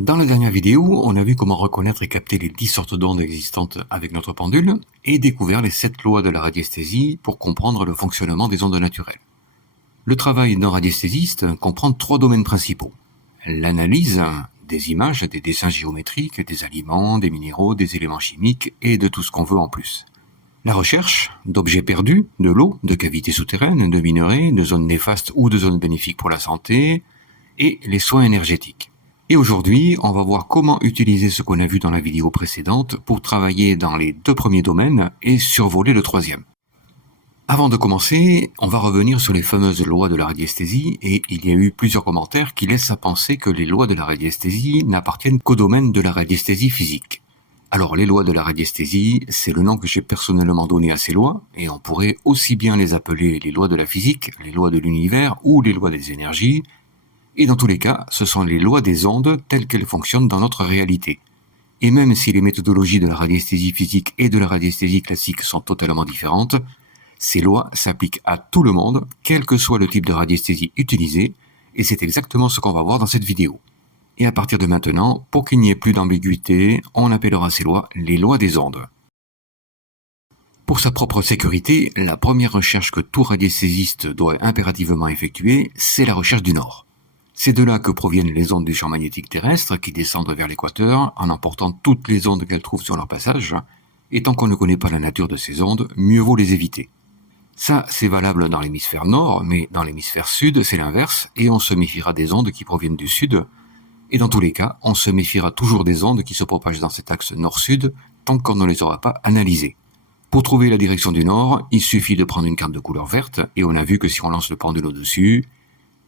Dans la dernière vidéo, on a vu comment reconnaître et capter les 10 sortes d'ondes existantes avec notre pendule et découvert les 7 lois de la radiesthésie pour comprendre le fonctionnement des ondes naturelles. Le travail d'un radiesthésiste comprend 3 domaines principaux. L'analyse des images, des dessins géométriques, des aliments, des minéraux, des éléments chimiques et de tout ce qu'on veut en plus. La recherche d'objets perdus, de l'eau, de cavités souterraines, de minerais, de zones néfastes ou de zones bénéfiques pour la santé, et les soins énergétiques. Et aujourd'hui, on va voir comment utiliser ce qu'on a vu dans la vidéo précédente pour travailler dans les 2 premiers domaines et survoler le 3e. Avant de commencer, on va revenir sur les fameuses lois de la radiesthésie et il y a eu plusieurs commentaires qui laissent à penser que les lois de la radiesthésie n'appartiennent qu'au domaine de la radiesthésie physique. Alors les lois de la radiesthésie, c'est le nom que j'ai personnellement donné à ces lois et on pourrait aussi bien les appeler les lois de la physique, les lois de l'univers ou les lois des énergies. Et dans tous les cas, ce sont les lois des ondes telles qu'elles fonctionnent dans notre réalité. Et même si les méthodologies de la radiesthésie physique et de la radiesthésie classique sont totalement différentes, ces lois s'appliquent à tout le monde, quel que soit le type de radiesthésie utilisé, et c'est exactement ce qu'on va voir dans cette vidéo. Et à partir de maintenant, pour qu'il n'y ait plus d'ambiguïté, on appellera ces lois les lois des ondes. Pour sa propre sécurité, la première recherche que tout radiesthésiste doit impérativement effectuer, c'est la recherche du nord. C'est de là que proviennent les ondes du champ magnétique terrestre qui descendent vers l'équateur en emportant toutes les ondes qu'elles trouvent sur leur passage, et tant qu'on ne connaît pas la nature de ces ondes, mieux vaut les éviter. Ça, c'est valable dans l'hémisphère nord, mais dans l'hémisphère sud, c'est l'inverse, et on se méfiera des ondes qui proviennent du sud, et dans tous les cas, on se méfiera toujours des ondes qui se propagent dans cet axe nord-sud tant qu'on ne les aura pas analysées. Pour trouver la direction du nord, il suffit de prendre une carte de couleur verte, et on a vu que si on lance le pendule au-dessus,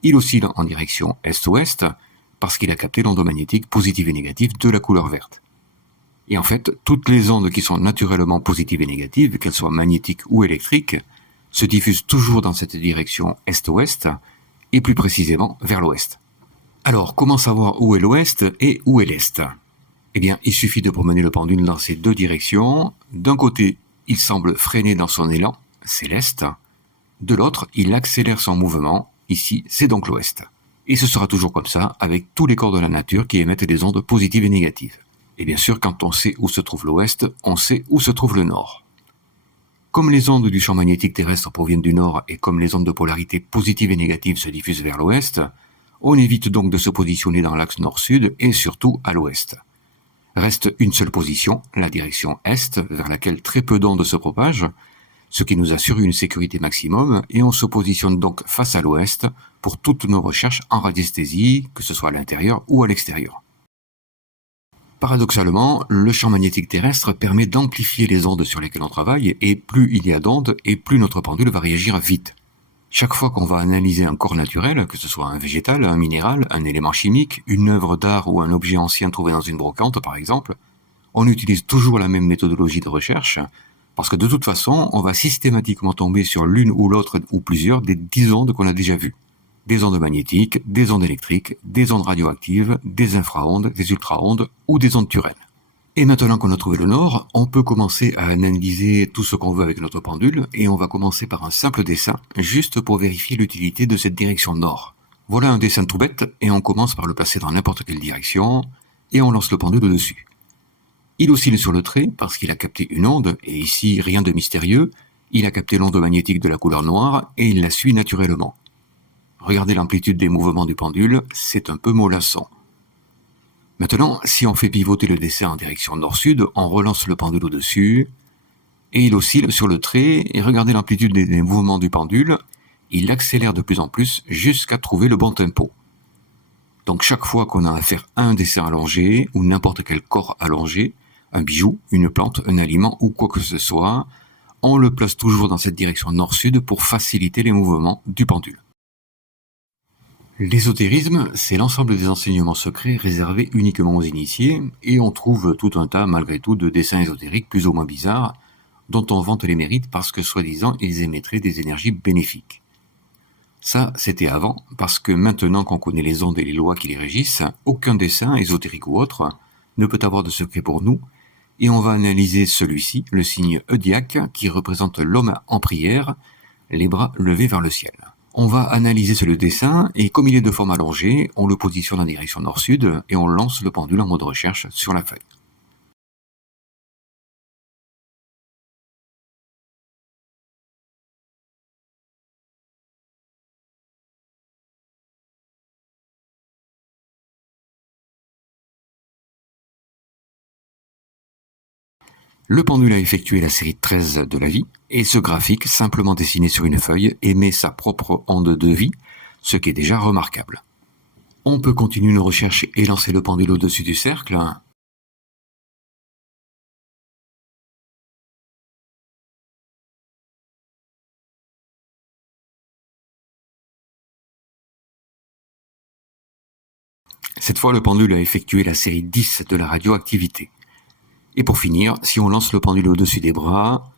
il oscille en direction est-ouest parce qu'il a capté l'onde magnétique positive et négative de la couleur verte. Et en fait, toutes les ondes qui sont naturellement positives et négatives, qu'elles soient magnétiques ou électriques, se diffusent toujours dans cette direction est-ouest et plus précisément vers l'ouest. Alors, comment savoir où est l'ouest et où est l'est ? Eh bien, il suffit de promener le pendule dans ces 2 directions. D'un côté, il semble freiner dans son élan, c'est l'est. De l'autre, il accélère son mouvement. Ici, c'est donc l'ouest. Et ce sera toujours comme ça avec tous les corps de la nature qui émettent des ondes positives et négatives. Et bien sûr, quand on sait où se trouve l'ouest, on sait où se trouve le nord. Comme les ondes du champ magnétique terrestre proviennent du nord et comme les ondes de polarité positive et négative se diffusent vers l'ouest, on évite donc de se positionner dans l'axe nord-sud et surtout à l'ouest. Reste une seule position, la direction est, vers laquelle très peu d'ondes se propagent, ce qui nous assure une sécurité maximum, et on se positionne donc face à l'ouest pour toutes nos recherches en radiesthésie, que ce soit à l'intérieur ou à l'extérieur. Paradoxalement, le champ magnétique terrestre permet d'amplifier les ondes sur lesquelles on travaille, et plus il y a d'ondes, et plus notre pendule va réagir vite. Chaque fois qu'on va analyser un corps naturel, que ce soit un végétal, un minéral, un élément chimique, une œuvre d'art ou un objet ancien trouvé dans une brocante par exemple, on utilise toujours la même méthodologie de recherche, parce que de toute façon, on va systématiquement tomber sur l'une ou l'autre ou plusieurs des 10 ondes qu'on a déjà vues. Des ondes magnétiques, des ondes électriques, des ondes radioactives, des infraondes, des ultraondes ou des ondes turènes. Et maintenant qu'on a trouvé le nord, on peut commencer à analyser tout ce qu'on veut avec notre pendule, et on va commencer par un simple dessin, juste pour vérifier l'utilité de cette direction nord. Voilà un dessin tout bête, et on commence par le placer dans n'importe quelle direction, et on lance le pendule au-dessus. Il oscille sur le trait parce qu'il a capté une onde, et ici rien de mystérieux, il a capté l'onde magnétique de la couleur noire, et il la suit naturellement. Regardez l'amplitude des mouvements du pendule, c'est un peu mollasson. Maintenant, si on fait pivoter le dessin en direction nord-sud, on relance le pendule au-dessus, et il oscille sur le trait, et regardez l'amplitude des mouvements du pendule, il accélère de plus en plus jusqu'à trouver le bon tempo. Donc chaque fois qu'on a à faire un dessin allongé, ou n'importe quel corps allongé, un bijou, une plante, un aliment ou quoi que ce soit, on le place toujours dans cette direction nord-sud pour faciliter les mouvements du pendule. L'ésotérisme, c'est l'ensemble des enseignements secrets réservés uniquement aux initiés, et on trouve tout un tas, malgré tout, de dessins ésotériques plus ou moins bizarres, dont on vante les mérites parce que, soi-disant, ils émettraient des énergies bénéfiques. Ça, c'était avant, parce que maintenant qu'on connaît les ondes et les lois qui les régissent, aucun dessin, ésotérique ou autre, ne peut avoir de secret pour nous, et on va analyser celui-ci, le signe Eudiaque, qui représente l'homme en prière, les bras levés vers le ciel. On va analyser le dessin et comme il est de forme allongée, on le positionne en direction nord-sud et on lance le pendule en mode recherche sur la feuille. Le pendule a effectué la série 13 de la vie et ce graphique, simplement dessiné sur une feuille, émet sa propre onde de vie, ce qui est déjà remarquable. On peut continuer nos recherches et lancer le pendule au-dessus du cercle. Cette fois, le pendule a effectué la série 10 de la radioactivité. Et pour finir, si on lance le pendule au-dessus des bras,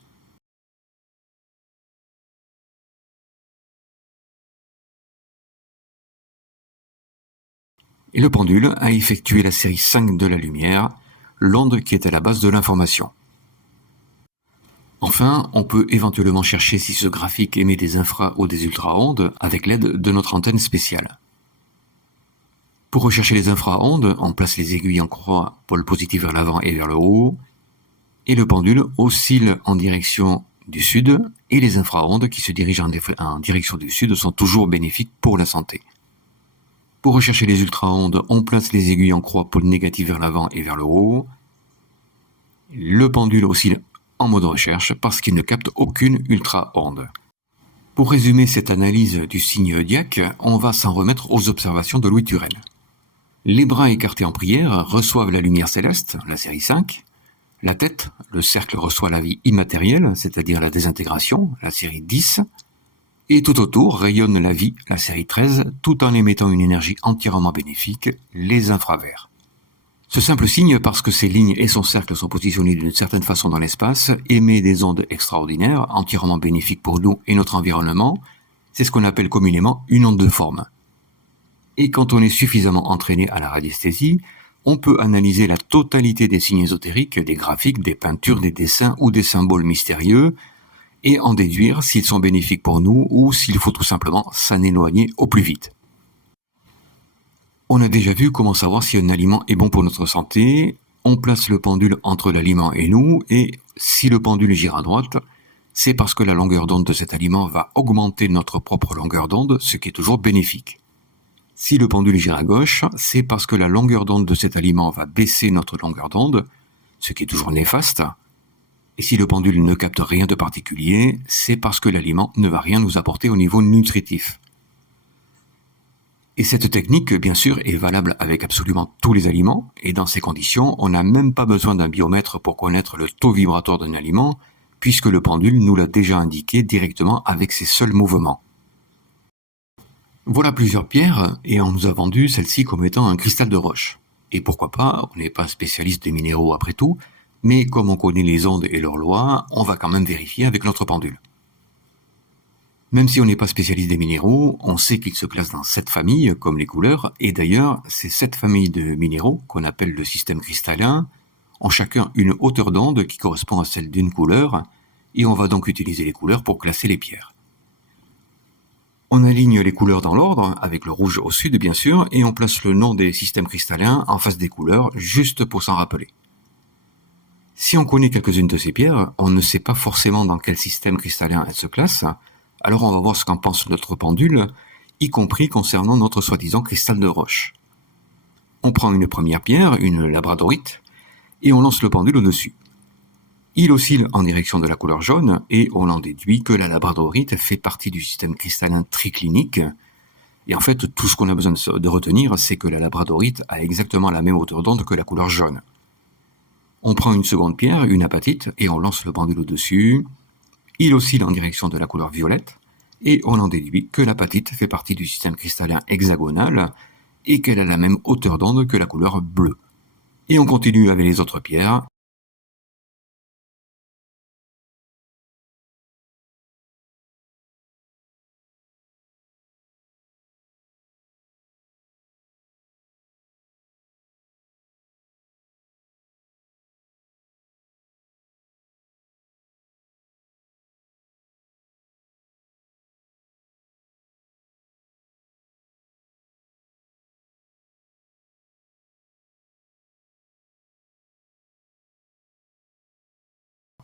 et le pendule a effectué la série 5 de la lumière, l'onde qui est à la base de l'information. Enfin, on peut éventuellement chercher si ce graphique émet des infra- ou des ultra-ondes avec l'aide de notre antenne spéciale. Pour rechercher les infra-ondes, on place les aiguilles en croix, pôle positif vers l'avant et vers le haut, et le pendule oscille en direction du sud, et les infra-ondes qui se dirigent en direction du sud sont toujours bénéfiques pour la santé. Pour rechercher les ultra-ondes, on place les aiguilles en croix, pôle négatif vers l'avant et vers le haut. Le pendule oscille en mode recherche parce qu'il ne capte aucune ultra-onde. Pour résumer cette analyse du signe Diac, on va s'en remettre aux observations de Louis Turel. Les bras écartés en prière reçoivent la lumière céleste, la série 5. La tête, le cercle reçoit la vie immatérielle, c'est-à-dire la désintégration, la série 10. Et tout autour rayonne la vie, la série 13, tout en émettant une énergie entièrement bénéfique, les infraverts. Ce simple signe, parce que ses lignes et son cercle sont positionnés d'une certaine façon dans l'espace, émet des ondes extraordinaires, entièrement bénéfiques pour nous et notre environnement. C'est ce qu'on appelle communément une onde de forme. Et quand on est suffisamment entraîné à la radiesthésie, on peut analyser la totalité des signes ésotériques, des graphiques, des peintures, des dessins ou des symboles mystérieux, et en déduire s'ils sont bénéfiques pour nous ou s'il faut tout simplement s'en éloigner au plus vite. On a déjà vu comment savoir si un aliment est bon pour notre santé. On place le pendule entre l'aliment et nous, et si le pendule gire à droite, c'est parce que la longueur d'onde de cet aliment va augmenter notre propre longueur d'onde, ce qui est toujours bénéfique. Si le pendule gire à gauche, c'est parce que la longueur d'onde de cet aliment va baisser notre longueur d'onde, ce qui est toujours néfaste. Et si le pendule ne capte rien de particulier, c'est parce que l'aliment ne va rien nous apporter au niveau nutritif. Et cette technique, bien sûr, est valable avec absolument tous les aliments, et dans ces conditions, on n'a même pas besoin d'un biomètre pour connaître le taux vibratoire d'un aliment, puisque le pendule nous l'a déjà indiqué directement avec ses seuls mouvements. Voilà plusieurs pierres, et on nous a vendu celle-ci comme étant un cristal de roche. Et pourquoi pas, on n'est pas spécialiste des minéraux après tout, mais comme on connaît les ondes et leurs lois, on va quand même vérifier avec notre pendule. Même si on n'est pas spécialiste des minéraux, on sait qu'ils se classent dans 7 familles, comme les couleurs, et d'ailleurs, ces 7 familles de minéraux, qu'on appelle le système cristallin, ont chacun une hauteur d'onde qui correspond à celle d'une couleur, et on va donc utiliser les couleurs pour classer les pierres. On aligne les couleurs dans l'ordre, avec le rouge au sud bien sûr, et on place le nom des systèmes cristallins en face des couleurs, juste pour s'en rappeler. Si on connaît quelques-unes de ces pierres, on ne sait pas forcément dans quel système cristallin elles se classent, alors on va voir ce qu'en pense notre pendule, y compris concernant notre soi-disant cristal de roche. On prend une première pierre, une labradorite, et on lance le pendule au-dessus. Il oscille en direction de la couleur jaune, et on en déduit que la labradorite fait partie du système cristallin triclinique. Et en fait, tout ce qu'on a besoin de retenir, c'est que la labradorite a exactement la même hauteur d'onde que la couleur jaune. On prend une seconde pierre, une apatite, et on lance le pendule au-dessus. Il oscille en direction de la couleur violette, et on en déduit que l'apatite fait partie du système cristallin hexagonal et qu'elle a la même hauteur d'onde que la couleur bleue. Et on continue avec les autres pierres.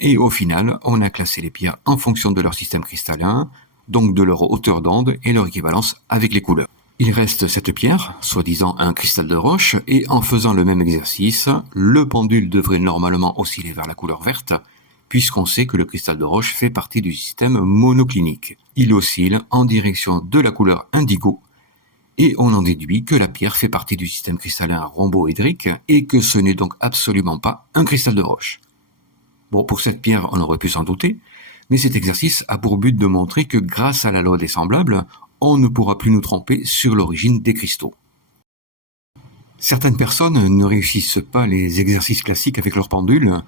et au final, on a classé les pierres en fonction de leur système cristallin, donc de leur hauteur d'onde et leur équivalence avec les couleurs. Il reste cette pierre, soi-disant un cristal de roche, et en faisant le même exercice, le pendule devrait normalement osciller vers la couleur verte, puisqu'on sait que le cristal de roche fait partie du système monoclinique. Il oscille en direction de la couleur indigo, et on en déduit que la pierre fait partie du système cristallin rhomboédrique et que ce n'est donc absolument pas un cristal de roche. Bon, pour cette pierre, on aurait pu s'en douter, mais cet exercice a pour but de montrer que grâce à la loi des semblables, on ne pourra plus nous tromper sur l'origine des cristaux. Certaines personnes ne réussissent pas les exercices classiques avec leur pendule,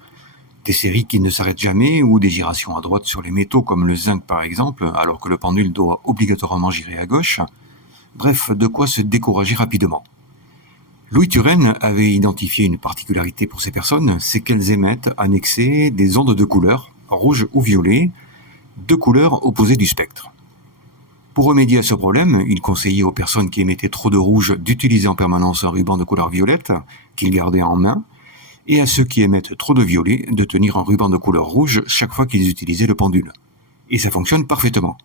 des séries qui ne s'arrêtent jamais ou des gyrations à droite sur les métaux comme le zinc par exemple, alors que le pendule doit obligatoirement girer à gauche. Bref, de quoi se décourager rapidement. Louis Turenne avait identifié une particularité pour ces personnes, c'est qu'elles émettent annexées des ondes de couleur, rouge ou violet, deux couleurs opposées du spectre. Pour remédier à ce problème, il conseillait aux personnes qui émettaient trop de rouge d'utiliser en permanence un ruban de couleur violette, qu'ils gardaient en main, et à ceux qui émettent trop de violet de tenir un ruban de couleur rouge chaque fois qu'ils utilisaient le pendule. Et ça fonctionne parfaitement.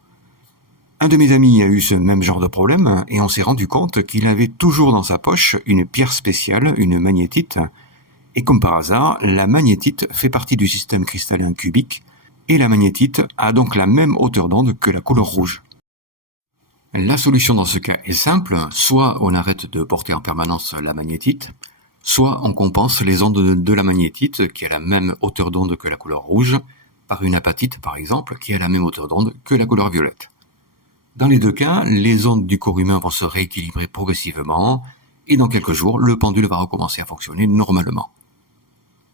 Un de mes amis a eu ce même genre de problème, et on s'est rendu compte qu'il avait toujours dans sa poche une pierre spéciale, une magnétite, et comme par hasard, la magnétite fait partie du système cristallin cubique, et la magnétite a donc la même hauteur d'onde que la couleur rouge. La solution dans ce cas est simple, soit on arrête de porter en permanence la magnétite, soit on compense les ondes de la magnétite, qui a la même hauteur d'onde que la couleur rouge, par une apatite par exemple, qui a la même hauteur d'onde que la couleur violette. Dans les deux cas, les ondes du corps humain vont se rééquilibrer progressivement, et dans quelques jours, le pendule va recommencer à fonctionner normalement.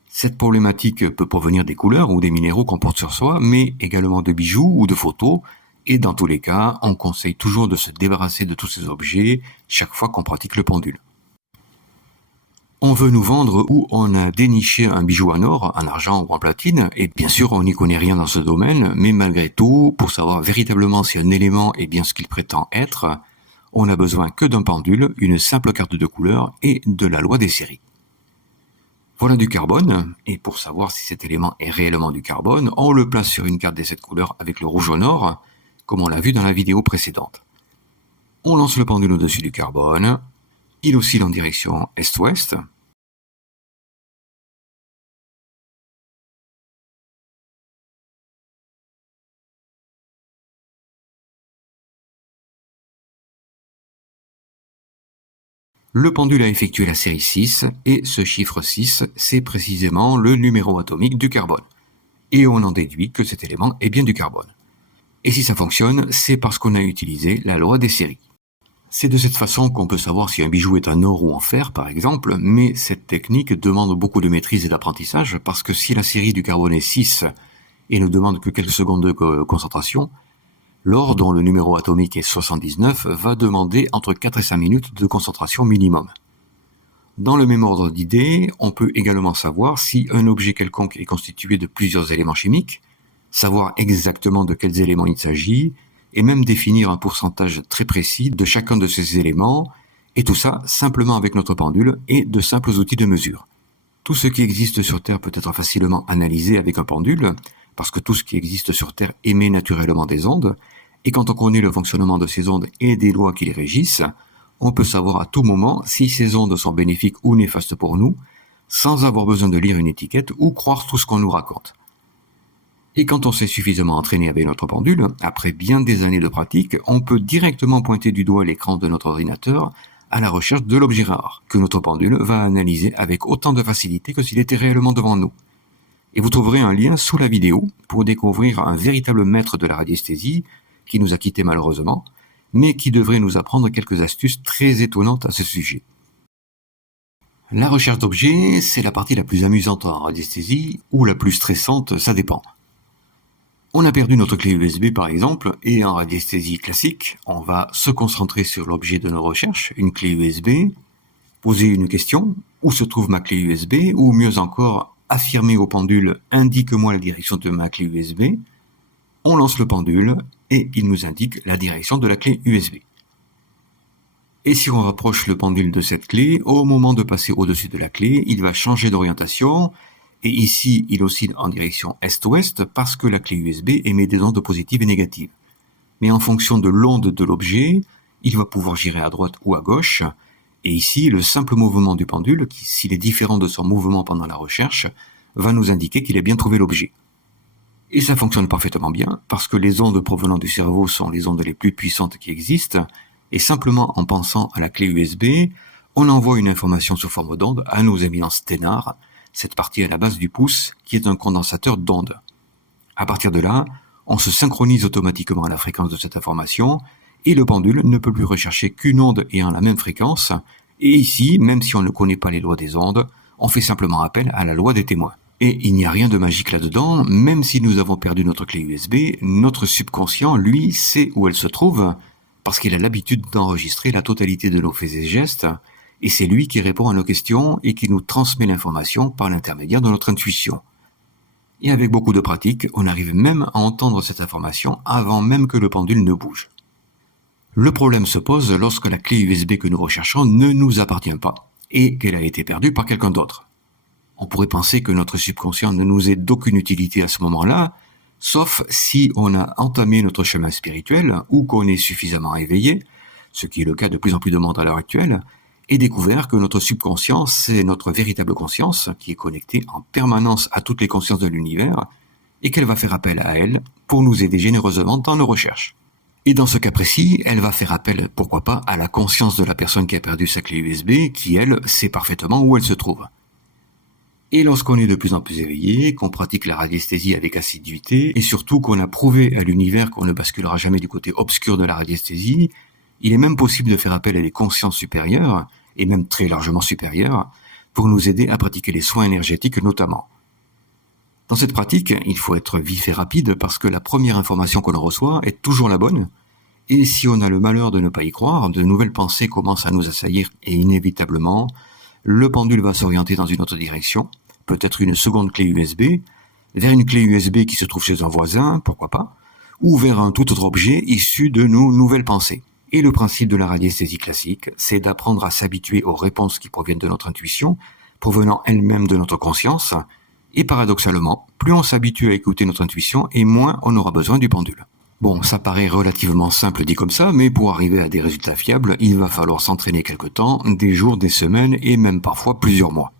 Cette problématique peut provenir des couleurs ou des minéraux qu'on porte sur soi, mais également de bijoux ou de photos, et dans tous les cas, on conseille toujours de se débarrasser de tous ces objets chaque fois qu'on pratique le pendule. On veut nous vendre ou on a déniché un bijou en or, en argent ou en platine, et bien sûr on n'y connaît rien dans ce domaine, mais malgré tout, pour savoir véritablement si un élément est bien ce qu'il prétend être, on n'a besoin que d'un pendule, une simple carte de couleur et de la loi des séries. Voilà du carbone, et pour savoir si cet élément est réellement du carbone, on le place sur une carte des 7 couleurs avec le rouge au nord, comme on l'a vu dans la vidéo précédente. On lance le pendule au-dessus du carbone, il oscille en direction est-ouest. Le pendule a effectué la série 6, et ce chiffre 6, c'est précisément le numéro atomique du carbone. Et on en déduit que cet élément est bien du carbone. Et si ça fonctionne, c'est parce qu'on a utilisé la loi des séries. C'est de cette façon qu'on peut savoir si un bijou est en or ou en fer, par exemple, mais cette technique demande beaucoup de maîtrise et d'apprentissage, parce que si la série du carbone est 6 et ne demande que quelques secondes de concentration, l'or, dont le numéro atomique est 79, va demander entre 4 et 5 minutes de concentration minimum. Dans le même ordre d'idées, on peut également savoir si un objet quelconque est constitué de plusieurs éléments chimiques, savoir exactement de quels éléments il s'agit, et même définir un pourcentage très précis de chacun de ces éléments, et tout ça simplement avec notre pendule et de simples outils de mesure. Tout ce qui existe sur Terre peut être facilement analysé avec un pendule, parce que tout ce qui existe sur Terre émet naturellement des ondes, et quand on connaît le fonctionnement de ces ondes et des lois qui les régissent, on peut savoir à tout moment si ces ondes sont bénéfiques ou néfastes pour nous, sans avoir besoin de lire une étiquette ou croire tout ce qu'on nous raconte. Et quand on s'est suffisamment entraîné avec notre pendule, après bien des années de pratique, on peut directement pointer du doigt l'écran de notre ordinateur à la recherche de l'objet rare, que notre pendule va analyser avec autant de facilité que s'il était réellement devant nous. Et vous trouverez un lien sous la vidéo pour découvrir un véritable maître de la radiesthésie, qui nous a quittés malheureusement, mais qui devrait nous apprendre quelques astuces très étonnantes à ce sujet. La recherche d'objets, c'est la partie la plus amusante en radiesthésie, ou la plus stressante, ça dépend. On a perdu notre clé USB par exemple, et en radiesthésie classique, on va se concentrer sur l'objet de nos recherches, une clé USB, poser une question, où se trouve ma clé USB, ou mieux encore, affirmer au pendule « indique-moi la direction de ma clé USB », on lance le pendule, et il nous indique la direction de la clé USB. Et si on rapproche le pendule de cette clé, au moment de passer au-dessus de la clé, il va changer d'orientation, Et ici, il oscille en direction est-ouest parce que la clé USB émet des ondes positives et négatives. Mais en fonction de l'onde de l'objet, il va pouvoir girer à droite ou à gauche. Et ici, le simple mouvement du pendule, qui, s'il est différent de son mouvement pendant la recherche, va nous indiquer qu'il a bien trouvé l'objet. Et ça fonctionne parfaitement bien, parce que les ondes provenant du cerveau sont les ondes les plus puissantes qui existent, et simplement en pensant à la clé USB, on envoie une information sous forme d'onde à nos éminences sténars, cette partie à la base du pouce, qui est un condensateur d'ondes. À partir de là, on se synchronise automatiquement à la fréquence de cette information, et le pendule ne peut plus rechercher qu'une onde ayant la même fréquence, et ici, même si on ne connaît pas les lois des ondes, on fait simplement appel à la loi des témoins. Et il n'y a rien de magique là-dedans, même si nous avons perdu notre clé USB, notre subconscient, lui, sait où elle se trouve, parce qu'il a l'habitude d'enregistrer la totalité de nos faits et gestes, et c'est lui qui répond à nos questions et qui nous transmet l'information par l'intermédiaire de notre intuition. Et avec beaucoup de pratique, on arrive même à entendre cette information avant même que le pendule ne bouge. Le problème se pose lorsque la clé USB que nous recherchons ne nous appartient pas et qu'elle a été perdue par quelqu'un d'autre. On pourrait penser que notre subconscient ne nous est d'aucune utilité à ce moment-là, sauf si on a entamé notre chemin spirituel ou qu'on est suffisamment éveillé, ce qui est le cas de plus en plus de monde à l'heure actuelle, et découvert que notre subconscient, c'est notre véritable conscience qui est connectée en permanence à toutes les consciences de l'univers et qu'elle va faire appel à elle pour nous aider généreusement dans nos recherches. Et dans ce cas précis, elle va faire appel, pourquoi pas, à la conscience de la personne qui a perdu sa clé USB, qui, elle, sait parfaitement où elle se trouve. Et lorsqu'on est de plus en plus éveillé, qu'on pratique la radiesthésie avec assiduité, et surtout qu'on a prouvé à l'univers qu'on ne basculera jamais du côté obscur de la radiesthésie, il est même possible de faire appel à des consciences supérieures, et même très largement supérieures, pour nous aider à pratiquer les soins énergétiques notamment. Dans cette pratique, il faut être vif et rapide parce que la première information que l'on reçoit est toujours la bonne, et si on a le malheur de ne pas y croire, de nouvelles pensées commencent à nous assaillir et inévitablement, le pendule va s'orienter dans une autre direction, peut-être une seconde clé USB, vers une clé USB qui se trouve chez un voisin, pourquoi pas, ou vers un tout autre objet issu de nos nouvelles pensées. Et le principe de la radiesthésie classique, c'est d'apprendre à s'habituer aux réponses qui proviennent de notre intuition, provenant elles-mêmes de notre conscience, et paradoxalement, plus on s'habitue à écouter notre intuition, et moins on aura besoin du pendule. Bon, ça paraît relativement simple dit comme ça, mais pour arriver à des résultats fiables, il va falloir s'entraîner quelque temps, des jours, des semaines, et même parfois plusieurs mois.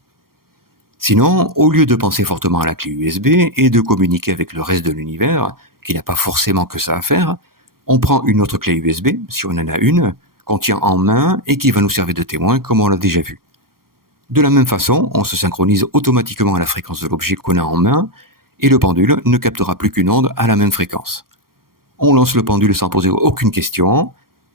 Sinon, au lieu de penser fortement à la clé USB et de communiquer avec le reste de l'univers, qui n'a pas forcément que ça à faire, on prend une autre clé USB, si on en a une, qu'on tient en main et qui va nous servir de témoin comme on l'a déjà vu. De la même façon, on se synchronise automatiquement à la fréquence de l'objet qu'on a en main et le pendule ne captera plus qu'une onde à la même fréquence. On lance le pendule sans poser aucune question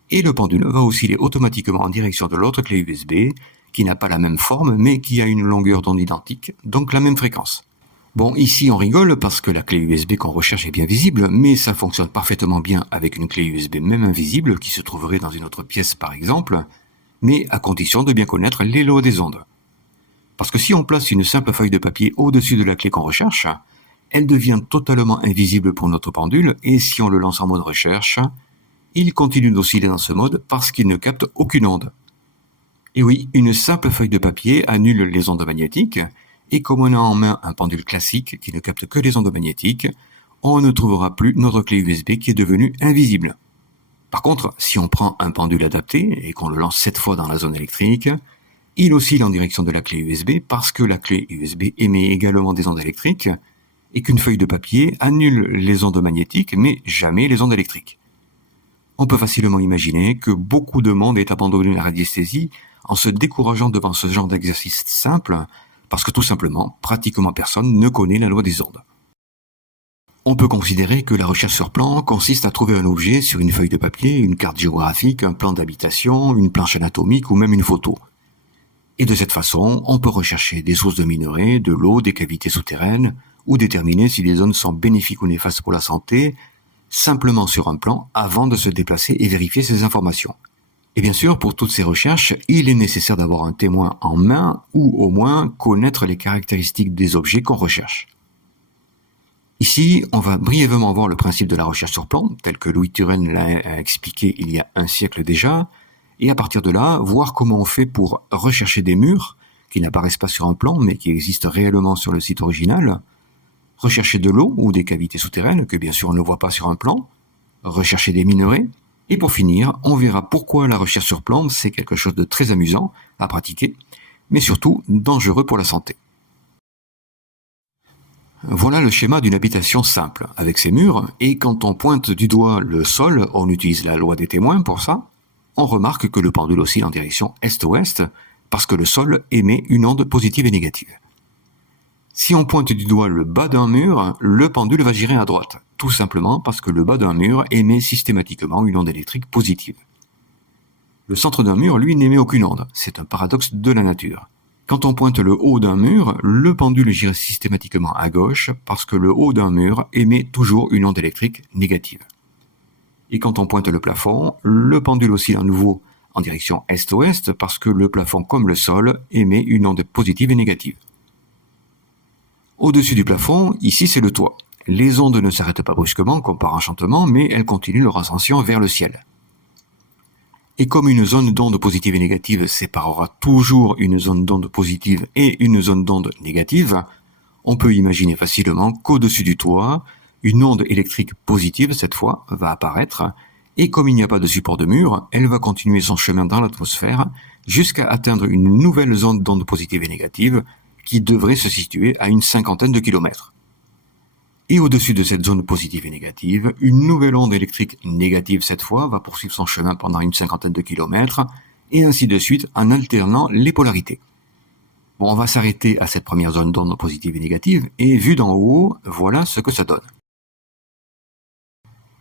et le pendule va osciller automatiquement en direction de l'autre clé USB qui n'a pas la même forme mais qui a une longueur d'onde identique, donc la même fréquence. Bon, ici on rigole parce que la clé USB qu'on recherche est bien visible, mais ça fonctionne parfaitement bien avec une clé USB même invisible qui se trouverait dans une autre pièce par exemple, mais à condition de bien connaître les lois des ondes. Parce que si on place une simple feuille de papier au-dessus de la clé qu'on recherche, elle devient totalement invisible pour notre pendule et si on le lance en mode recherche, il continue d'osciller dans ce mode parce qu'il ne capte aucune onde. Et oui, une simple feuille de papier annule les ondes magnétiques et comme on a en main un pendule classique qui ne capte que les ondes magnétiques, on ne trouvera plus notre clé USB qui est devenue invisible. Par contre, si on prend un pendule adapté et qu'on le lance 7 fois dans la zone électrique, il oscille en direction de la clé USB parce que la clé USB émet également des ondes électriques et qu'une feuille de papier annule les ondes magnétiques mais jamais les ondes électriques. On peut facilement imaginer que beaucoup de monde ait abandonné la radiesthésie en se décourageant devant ce genre d'exercice simple parce que tout simplement, pratiquement personne ne connaît la loi des ondes. On peut considérer que la recherche sur plan consiste à trouver un objet sur une feuille de papier, une carte géographique, un plan d'habitation, une planche anatomique ou même une photo. Et de cette façon, on peut rechercher des sources de minerais, de l'eau, des cavités souterraines, ou déterminer si les zones sont bénéfiques ou néfastes pour la santé, simplement sur un plan avant de se déplacer et vérifier ces informations. Et bien sûr, pour toutes ces recherches, il est nécessaire d'avoir un témoin en main ou au moins connaître les caractéristiques des objets qu'on recherche. Ici, on va brièvement voir le principe de la recherche sur plan, tel que Louis Turenne l'a expliqué il y a un siècle déjà, et à partir de là, voir comment on fait pour rechercher des murs qui n'apparaissent pas sur un plan mais qui existent réellement sur le site original, rechercher de l'eau ou des cavités souterraines que bien sûr on ne voit pas sur un plan, rechercher des minerais, et pour finir, on verra pourquoi la recherche sur plan c'est quelque chose de très amusant à pratiquer, mais surtout dangereux pour la santé. Voilà le schéma d'une habitation simple, avec ses murs, et quand on pointe du doigt le sol, on utilise la loi des témoins pour ça, on remarque que le pendule oscille en direction est-ouest, parce que le sol émet une onde positive et négative. Si on pointe du doigt le bas d'un mur, le pendule va girer à droite, tout simplement parce que le bas d'un mur émet systématiquement une onde électrique positive. Le centre d'un mur, lui, n'émet aucune onde, c'est un paradoxe de la nature. Quand on pointe le haut d'un mur, le pendule gire systématiquement à gauche parce que le haut d'un mur émet toujours une onde électrique négative. Et quand on pointe le plafond, le pendule oscille à nouveau en direction est-ouest parce que le plafond, comme le sol, émet une onde positive et négative. Au-dessus du plafond, ici c'est le toit. Les ondes ne s'arrêtent pas brusquement comme par enchantement, mais elles continuent leur ascension vers le ciel. Et comme une zone d'onde positive et négative séparera toujours une zone d'onde positive et une zone d'onde négative, on peut imaginer facilement qu'au-dessus du toit, une onde électrique positive, cette fois, va apparaître, et comme il n'y a pas de support de mur, elle va continuer son chemin dans l'atmosphère jusqu'à atteindre une nouvelle zone d'onde positive et négative qui devrait se situer à une cinquantaine de kilomètres. Et au-dessus de cette zone positive et négative, une nouvelle onde électrique négative cette fois va poursuivre son chemin pendant une cinquantaine de kilomètres, et ainsi de suite en alternant les polarités. Bon, on va s'arrêter à cette première zone d'onde positive et négative, et vu d'en haut, voilà ce que ça donne.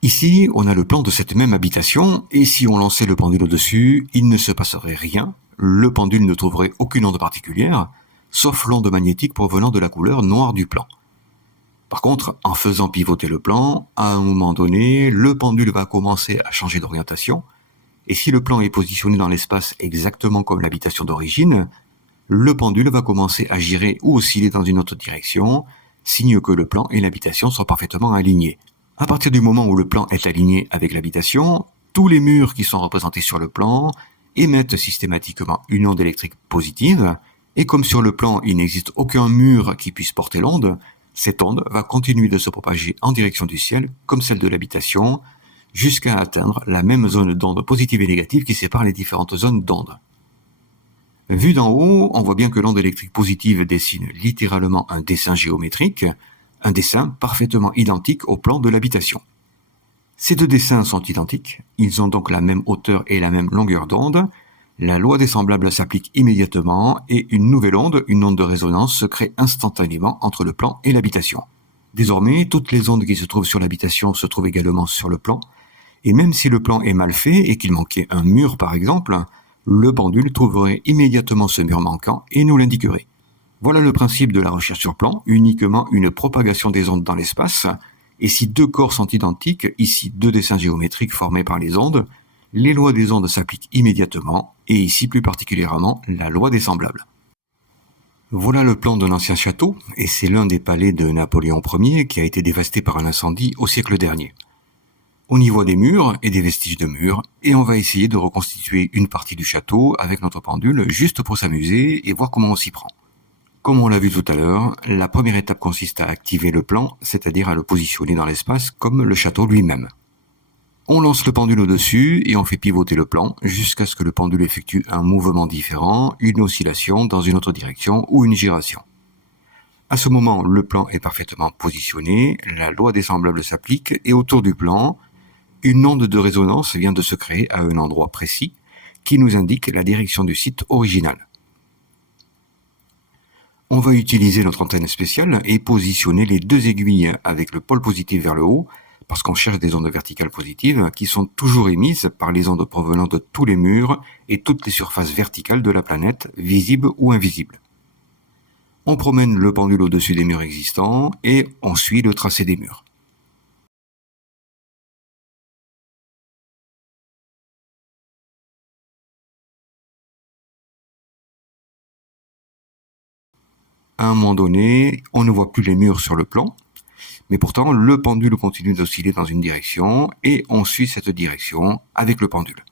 Ici, on a le plan de cette même habitation, et si on lançait le pendule au-dessus, il ne se passerait rien, le pendule ne trouverait aucune onde particulière, sauf l'onde magnétique provenant de la couleur noire du plan. Par contre, en faisant pivoter le plan, à un moment donné, le pendule va commencer à changer d'orientation, et si le plan est positionné dans l'espace exactement comme l'habitation d'origine, le pendule va commencer à girer ou osciller dans une autre direction, signe que le plan et l'habitation sont parfaitement alignés. À partir du moment où le plan est aligné avec l'habitation, tous les murs qui sont représentés sur le plan émettent systématiquement une onde électrique positive, et comme sur le plan il n'existe aucun mur qui puisse porter l'onde, cette onde va continuer de se propager en direction du ciel, comme celle de l'habitation, jusqu'à atteindre la même zone d'onde positive et négative qui sépare les différentes zones d'onde. Vu d'en haut, on voit bien que l'onde électrique positive dessine littéralement un dessin géométrique, un dessin parfaitement identique au plan de l'habitation. Ces deux dessins sont identiques, ils ont donc la même hauteur et la même longueur d'onde. La loi des semblables s'applique immédiatement et une nouvelle onde, une onde de résonance, se crée instantanément entre le plan et l'habitation. Désormais, toutes les ondes qui se trouvent sur l'habitation se trouvent également sur le plan, et même si le plan est mal fait et qu'il manquait un mur par exemple, le pendule trouverait immédiatement ce mur manquant et nous l'indiquerait. Voilà le principe de la recherche sur plan, uniquement une propagation des ondes dans l'espace, et si deux corps sont identiques, ici deux dessins géométriques formés par les ondes, les lois des ondes s'appliquent immédiatement, et ici plus particulièrement la loi des semblables. Voilà le plan d'un ancien château, et c'est l'un des palais de Napoléon Ier qui a été dévasté par un incendie au siècle dernier. On y voit des murs et des vestiges de murs, et on va essayer de reconstituer une partie du château avec notre pendule juste pour s'amuser et voir comment on s'y prend. Comme on l'a vu tout à l'heure, la première étape consiste à activer le plan, c'est-à-dire à le positionner dans l'espace comme le château lui-même. On lance le pendule au-dessus et on fait pivoter le plan jusqu'à ce que le pendule effectue un mouvement différent, une oscillation dans une autre direction ou une giration. À ce moment, le plan est parfaitement positionné, la loi des semblables s'applique et autour du plan, une onde de résonance vient de se créer à un endroit précis qui nous indique la direction du site original. On va utiliser notre antenne spéciale et positionner les deux aiguilles avec le pôle positif vers le haut parce qu'on cherche des ondes verticales positives qui sont toujours émises par les ondes provenant de tous les murs et toutes les surfaces verticales de la planète, visibles ou invisibles. On promène le pendule au-dessus des murs existants et on suit le tracé des murs. À un moment donné, on ne voit plus les murs sur le plan, mais pourtant le pendule continue d'osciller dans une direction et on suit cette direction avec le pendule.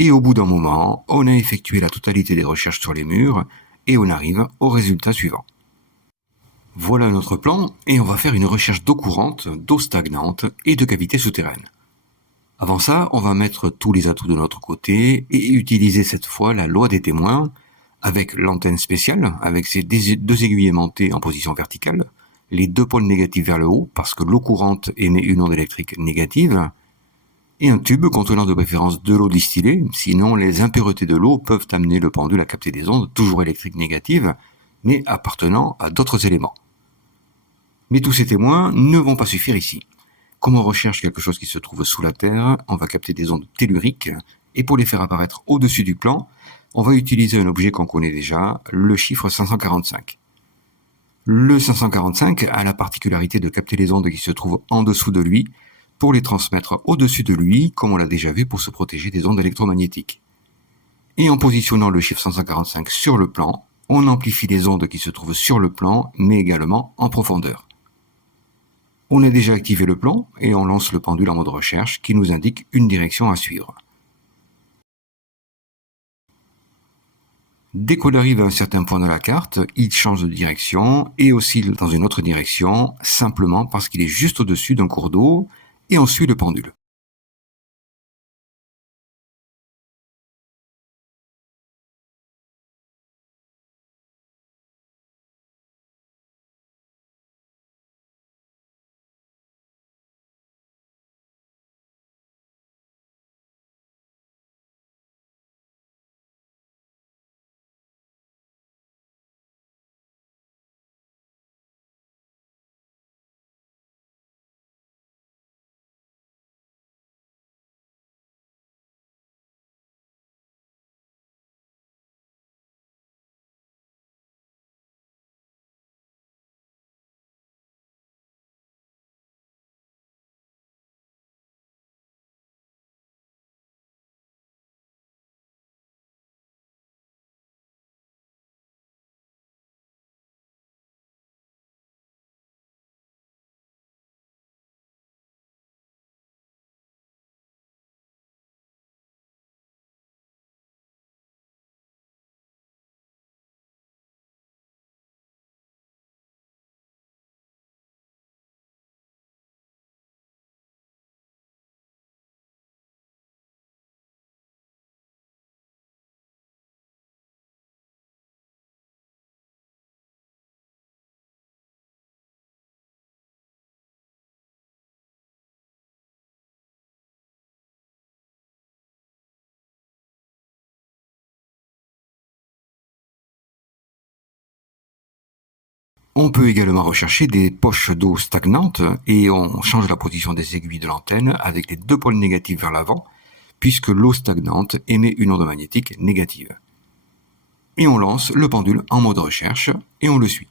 Et au bout d'un moment, on a effectué la totalité des recherches sur les murs et on arrive au résultat suivant. Voilà notre plan et on va faire une recherche d'eau courante, d'eau stagnante et de cavités souterraines. Avant ça, on va mettre tous les atouts de notre côté et utiliser cette fois la loi des témoins avec l'antenne spéciale, avec ses deux aiguilles aimantées en position verticale, les deux pôles négatifs vers le haut parce que l'eau courante émet une onde électrique négative, et un tube contenant de préférence de l'eau distillée, sinon les impuretés de l'eau peuvent amener le pendule à capter des ondes toujours électriques négatives, mais appartenant à d'autres éléments. Mais tous ces témoins ne vont pas suffire ici. Comme on recherche quelque chose qui se trouve sous la Terre, on va capter des ondes telluriques, et pour les faire apparaître au-dessus du plan, on va utiliser un objet qu'on connaît déjà, le chiffre 545. Le 545 a la particularité de capter les ondes qui se trouvent en dessous de lui, pour les transmettre au-dessus de lui, comme on l'a déjà vu pour se protéger des ondes électromagnétiques. Et en positionnant le chiffre 545 sur le plan, on amplifie les ondes qui se trouvent sur le plan, mais également en profondeur. On a déjà activé le plan et on lance le pendule en mode recherche qui nous indique une direction à suivre. Dès qu'on arrive à un certain point de la carte, il change de direction et oscille dans une autre direction, simplement parce qu'il est juste au-dessus d'un cours d'eau et on suit le pendule. On peut également rechercher des poches d'eau stagnantes et on change la position des aiguilles de l'antenne avec les deux pôles négatifs vers l'avant, puisque l'eau stagnante émet une onde magnétique négative. Et on lance le pendule en mode recherche et on le suit.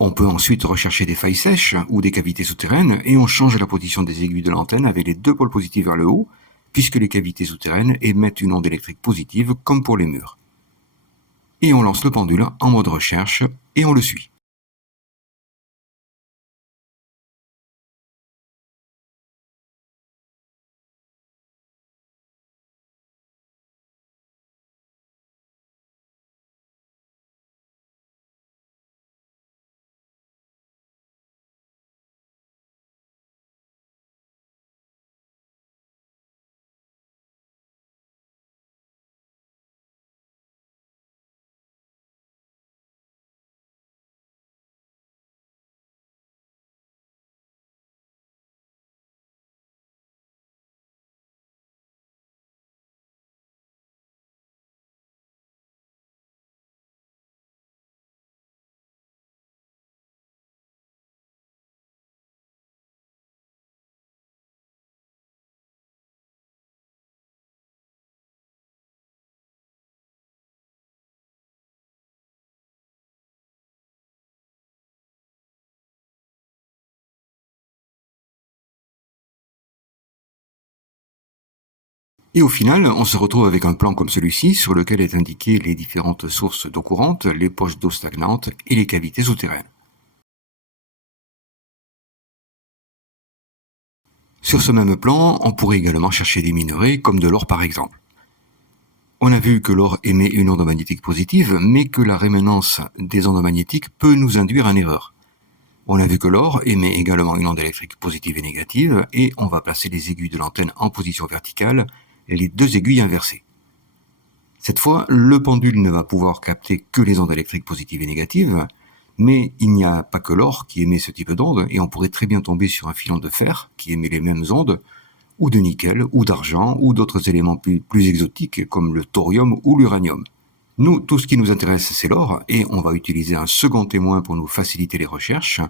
On peut ensuite rechercher des failles sèches ou des cavités souterraines et on change la position des aiguilles de l'antenne avec les deux pôles positifs vers le haut, puisque les cavités souterraines émettent une onde électrique positive comme pour les murs. Et on lance le pendule en mode recherche et on le suit. Et au final, on se retrouve avec un plan comme celui-ci, sur lequel est indiqué les différentes sources d'eau courante, les poches d'eau stagnantes et les cavités souterraines. Sur ce même plan, on pourrait également chercher des minerais, comme de l'or par exemple. On a vu que l'or émet une onde magnétique positive, mais que la rémanence des ondes magnétiques peut nous induire en erreur. On a vu que l'or émet également une onde électrique positive et négative, et on va placer les aiguilles de l'antenne en position verticale, et les deux aiguilles inversées. Cette fois, le pendule ne va pouvoir capter que les ondes électriques positives et négatives, mais il n'y a pas que l'or qui émet ce type d'onde, et on pourrait très bien tomber sur un filon de fer qui émet les mêmes ondes, ou de nickel, ou d'argent, ou d'autres éléments plus exotiques comme le thorium ou l'uranium. Nous, tout ce qui nous intéresse, c'est l'or, et on va utiliser un second témoin pour nous faciliter les recherches,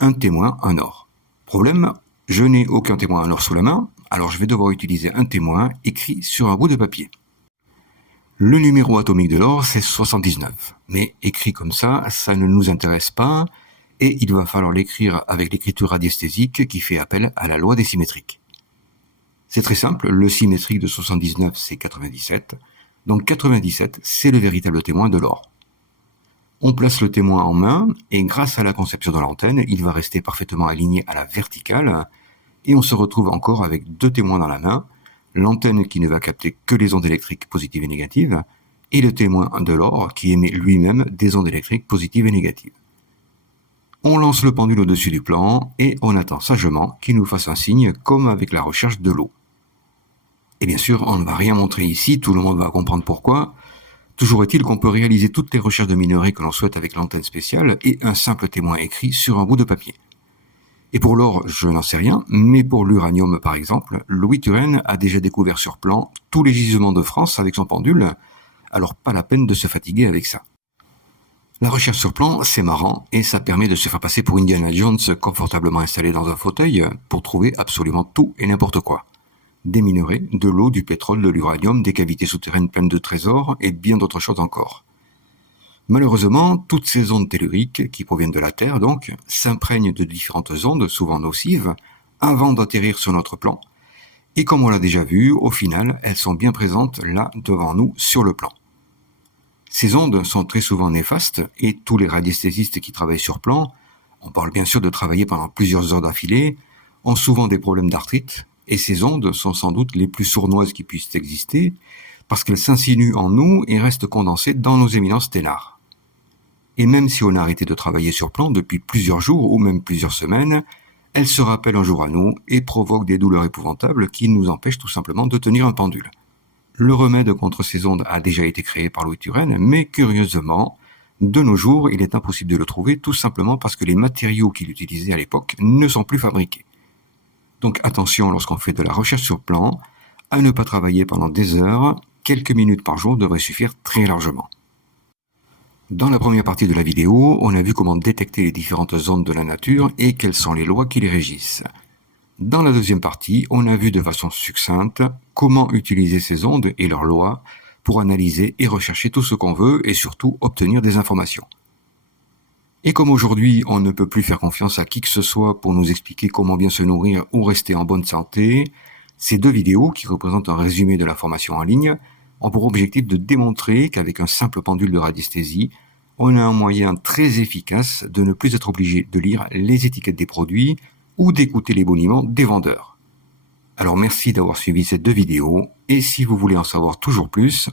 un témoin en or. Problème, je n'ai aucun témoin en or sous la main, alors je vais devoir utiliser un témoin écrit sur un bout de papier. Le numéro atomique de l'or, c'est 79. Mais écrit comme ça ne nous intéresse pas, et il va falloir l'écrire avec l'écriture radiesthésique qui fait appel à la loi des symétriques. C'est très simple, le symétrique de 79, c'est 97. Donc 97, c'est le véritable témoin de l'or. On place le témoin en main, et grâce à la conception de l'antenne, il va rester parfaitement aligné à la verticale, et on se retrouve encore avec deux témoins dans la main, l'antenne qui ne va capter que les ondes électriques positives et négatives, et le témoin de l'or qui émet lui-même des ondes électriques positives et négatives. On lance le pendule au-dessus du plan, et on attend sagement qu'il nous fasse un signe comme avec la recherche de l'eau. Et bien sûr, on ne va rien montrer ici, tout le monde va comprendre pourquoi. Toujours est-il qu'on peut réaliser toutes les recherches de minerais que l'on souhaite avec l'antenne spéciale et un simple témoin écrit sur un bout de papier. Et pour l'or, je n'en sais rien, mais pour l'uranium par exemple, Louis Turenne a déjà découvert sur plan tous les gisements de France avec son pendule, alors pas la peine de se fatiguer avec ça. La recherche sur plan, c'est marrant, et ça permet de se faire passer pour Indiana Jones confortablement installé dans un fauteuil pour trouver absolument tout et n'importe quoi. Des minerais, de l'eau, du pétrole, de l'uranium, des cavités souterraines pleines de trésors, et bien d'autres choses encore. Malheureusement, toutes ces ondes telluriques, qui proviennent de la Terre donc, s'imprègnent de différentes ondes, souvent nocives, avant d'atterrir sur notre plan. Et comme on l'a déjà vu, au final, elles sont bien présentes là, devant nous, sur le plan. Ces ondes sont très souvent néfastes, et tous les radiesthésistes qui travaillent sur plan, on parle bien sûr de travailler pendant plusieurs heures d'affilée, ont souvent des problèmes d'arthrite, et ces ondes sont sans doute les plus sournoises qui puissent exister, parce qu'elles s'insinuent en nous et restent condensées dans nos éminences stellaires. Et même si on a arrêté de travailler sur plan depuis plusieurs jours ou même plusieurs semaines, elles se rappellent un jour à nous et provoquent des douleurs épouvantables qui nous empêchent tout simplement de tenir un pendule. Le remède contre ces ondes a déjà été créé par Louis Turenne, mais curieusement, de nos jours, il est impossible de le trouver tout simplement parce que les matériaux qu'il utilisait à l'époque ne sont plus fabriqués. Donc attention lorsqu'on fait de la recherche sur plan, à ne pas travailler pendant des heures, quelques minutes par jour devraient suffire très largement. Dans la première partie de la vidéo, on a vu comment détecter les différentes ondes de la nature et quelles sont les lois qui les régissent. Dans la deuxième partie, on a vu de façon succincte comment utiliser ces ondes et leurs lois pour analyser et rechercher tout ce qu'on veut et surtout obtenir des informations. Et comme aujourd'hui on ne peut plus faire confiance à qui que ce soit pour nous expliquer comment bien se nourrir ou rester en bonne santé, ces deux vidéos, qui représentent un résumé de l'information en ligne, ont pour objectif de démontrer qu'avec un simple pendule de radiesthésie, on a un moyen très efficace de ne plus être obligé de lire les étiquettes des produits ou d'écouter les boniments des vendeurs. Alors merci d'avoir suivi ces deux vidéos, et si vous voulez en savoir toujours plus,